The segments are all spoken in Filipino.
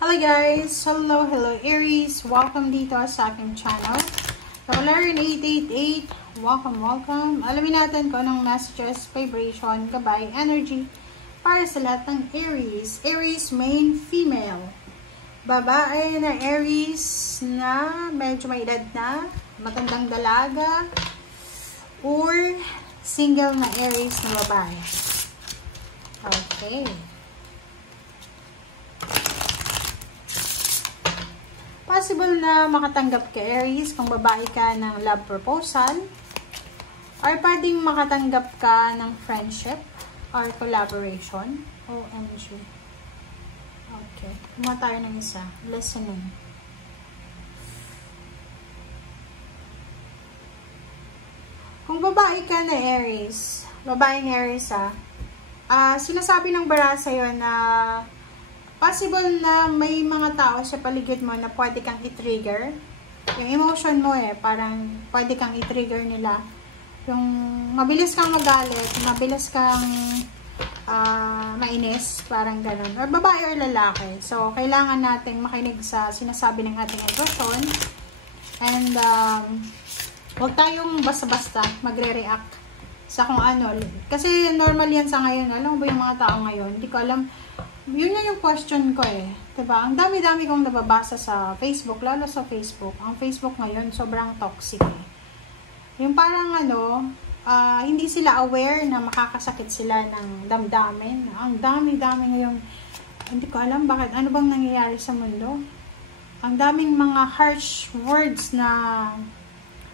Hello guys! Hello Aries! Welcome dito sa aking channel. Learn 888, welcome. Alamin natin kung anong messages, vibration, gabay, energy para sa lahat ng Aries. Aries main female. Babae na Aries na medyo may edad na, matandang dalaga, or single na Aries na babae. Okay. Possible na makatanggap ka Aries kung babae ka ng love proposal, or pwedeng makatanggap ka ng friendship or collaboration. OMG. Okay. Kumuha tayo ng isa. Listening. Kung babae ka na Aries, babaeng Aries sinasabi ng bara sa'yo na possible na may mga tao sa paligid mo na pwede kang i-trigger. Yung emotion mo parang pwede kang i-trigger nila. Yung mabilis kang magalit, mabilis kang mainis, parang ganun. Or babae or lalaki. So, kailangan nating makinig sa sinasabi ng ating intuition. And, huwag tayong basta-basta magre-react sa kung ano. Kasi normal yan sa ngayon. Alam mo ba yung mga tao ngayon? Hindi ko alam. Yun yung question ko diba? Ang dami-dami kong nababasa sa Facebook, lalo sa Facebook. Ang Facebook ngayon, sobrang toxic Yung parang hindi sila aware na makakasakit sila ng damdamin. Ang dami-dami ngayon. Hindi ko alam bakit. Ano bang nangyayari sa mundo? Ang daming mga harsh words na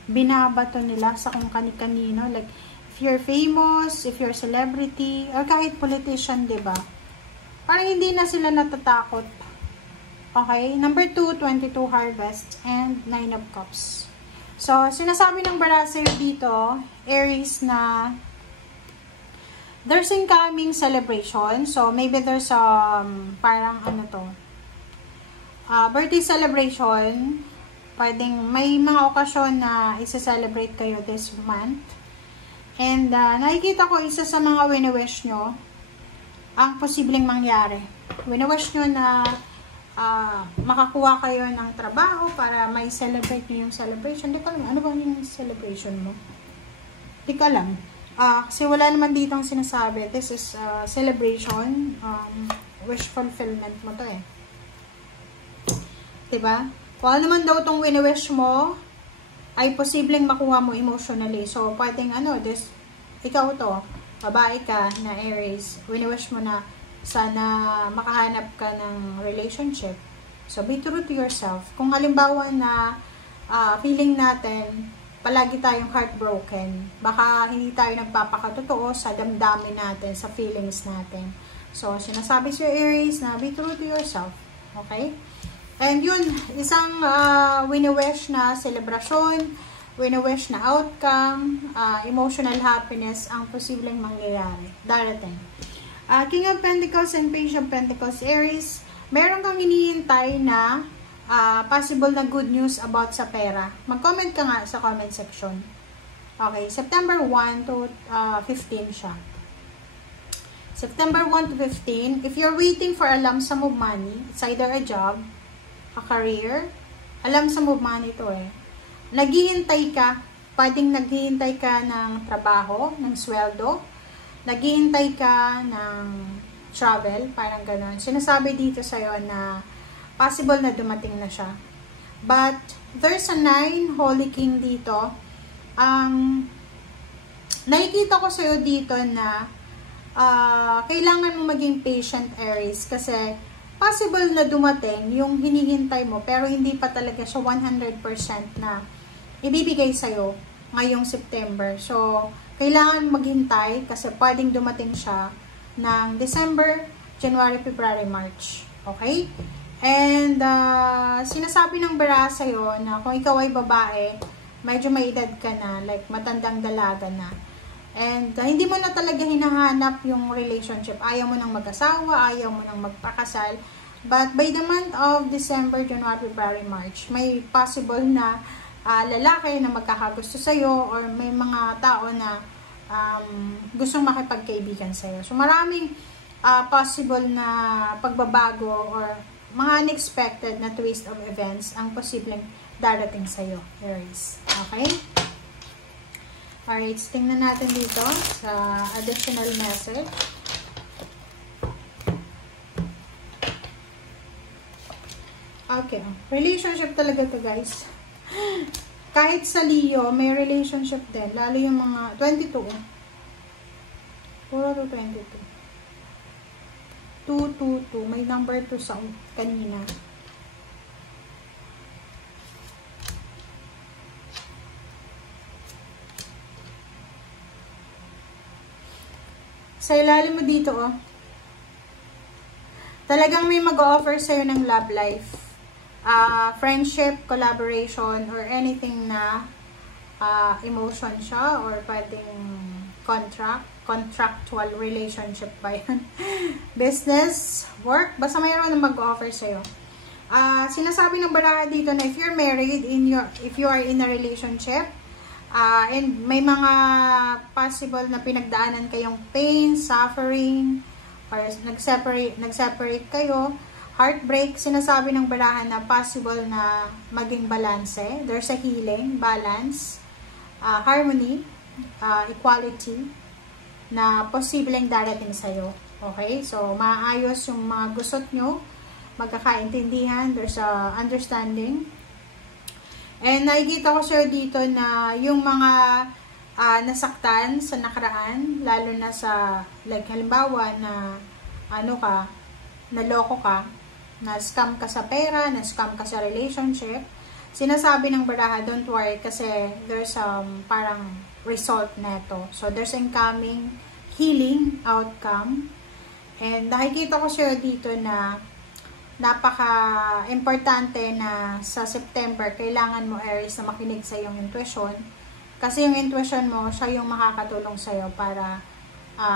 binabato nila sa kung kani-kanino. Like, if you're famous, if you're celebrity, or kahit politician, diba? Parang hindi na sila natatakot. Okay? Number 2, 22 harvest, and 9 of cups. So, sinasabi ng bara sa'yo dito, Aries, na there's incoming celebration. So, maybe there's parang birthday celebration. Pwedeng may mga okasyon na isa-celebrate kayo this month. And, nakikita ko isa sa mga wini-wish nyo ang posibleng mangyari. Wini-wish nyo na makakuha kayo ng trabaho para may celebrate nyo yung celebration. Di ko alam. Ano ba yung celebration mo? Di ko alam. Kasi wala naman dito ang sinasabi. This is celebration. Wish fulfillment mo to Diba? Kung ano naman daw itong wini-wish mo, ay posibleng makuha mo emotionally. So, pwedeng ikaw to. Babae ka na Aries, wini-wish mo na sana makahanap ka ng relationship. So, be true to yourself. Kung halimbawa na feeling natin, palagi tayong heartbroken, baka hindi tayo nagpapakatotoo sa damdamin natin, sa feelings natin. So, sinasabi sa Aries na be true to yourself. Okay? And yun, isang wini-wish na celebration, wini-wish na outcome, emotional happiness ang posibleng mangyayari. Darating. King of Pentacles and Page of Pentacles, Aries, meron kang hinihintay na possible na good news about sa pera. Mag-comment ka nga sa comment section. Okay, September 1 to 15 siya. September 1 to 15, if you're waiting for a lump sum of money, it's either a job, a career, a lump sum of money to naghihintay ka, pwedeng naghihintay ka ng trabaho, ng sweldo, naghihintay ka ng travel, parang gano'n. Sinasabi dito sa'yo na possible na dumating na siya. But, there's a 9 Holy King dito. Nakikita ko sa'yo dito na kailangan mo maging patient, Aries, kasi possible na dumating yung hinihintay mo, pero hindi pa talaga siya 100% na ibibigay sa'yo ngayong September. So, kailangan maghintay kasi pwedeng dumating siya ng December, January, February, March. Okay? And, sinasabi ng bara sa'yo na kung ikaw ay babae, medyo may edad ka na, like matandang dalaga na. And, hindi mo na talaga hinahanap yung relationship. Ayaw mo nang mag-asawa, ayaw mo nang magpakasal. But, by the month of December, January, February, March, may possible na lalaki na magkakagusto sa'yo or may mga tao na gustong makipagkaibigan sa'yo. So, maraming possible na pagbabago or mga unexpected na twist of events ang posibleng darating sa'yo, Aries. Okay? Alright, tingnan natin dito sa additional message. Okay, relationship talaga to, guys. Kahit sa Leo, may relationship din. Lalo yung mga 22. Puro to 22. 222. May number 2 sa kanina. Sa ilalim mo dito, oh. Talagang may mag-offer sa'yo ng love life. Friendship, collaboration, or anything na emotion siya, or pwedeng contractual relationship ba yan? Business, work, basta mayroon na mag-offer sa'yo. Sinasabi ng baraha dito na if you're married, if you are in a relationship, and may mga possible na pinagdaanan kayong pain, suffering, or nag-separate kayo, heartbreak, sinasabi ng barahan na possible na maging balance. There's a healing, balance, harmony, equality na posibleng darating sa'yo. Okay? So, maayos yung mga gusot nyo, magkakaintindihan, there's a understanding. And nakikita ko sa'yo dito na yung mga nasaktan sa nakaraan, lalo na sa, like, halimbawa na naloko ka, na-scam ka sa pera, na-scam ka sa relationship, sinasabi ng baraha, don't worry, kasi there's parang result neto. So, there's incoming healing outcome. And nakikita ko siya dito na napaka-importante na sa September, kailangan mo, Aries, na makinig sa iyong intuition. Kasi yung intuition mo, siya yung makakatulong sa'yo para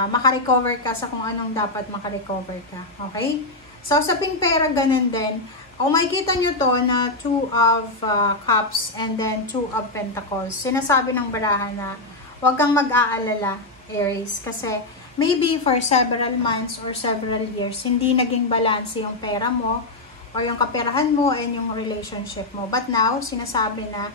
makarecover ka sa kung anong dapat makarecover ka. Okay? So, sa pink pera, ganun din. Kung makikita nyo to na 2 of Cups and then 2 of Pentacles, sinasabi ng baraha na huwag kang mag-aalala, Aries. Kasi maybe for several months or several years, hindi naging balance yung pera mo or yung kaperahan mo and yung relationship mo. But now, sinasabi na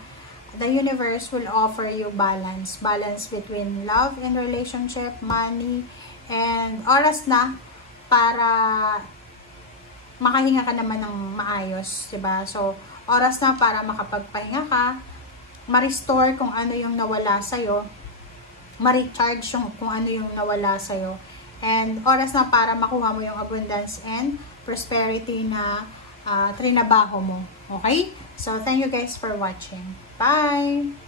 the universe will offer you balance. Balance between love and relationship, money, and oras na para makahinga ka naman ng maayos, diba? So, oras na para makapagpahinga ka, ma-restore kung ano yung nawala sa'yo, ma-recharge kung ano yung nawala sa'yo, and oras na para makuha mo yung abundance and prosperity na trinabaho mo. Okay? So, thank you guys for watching. Bye!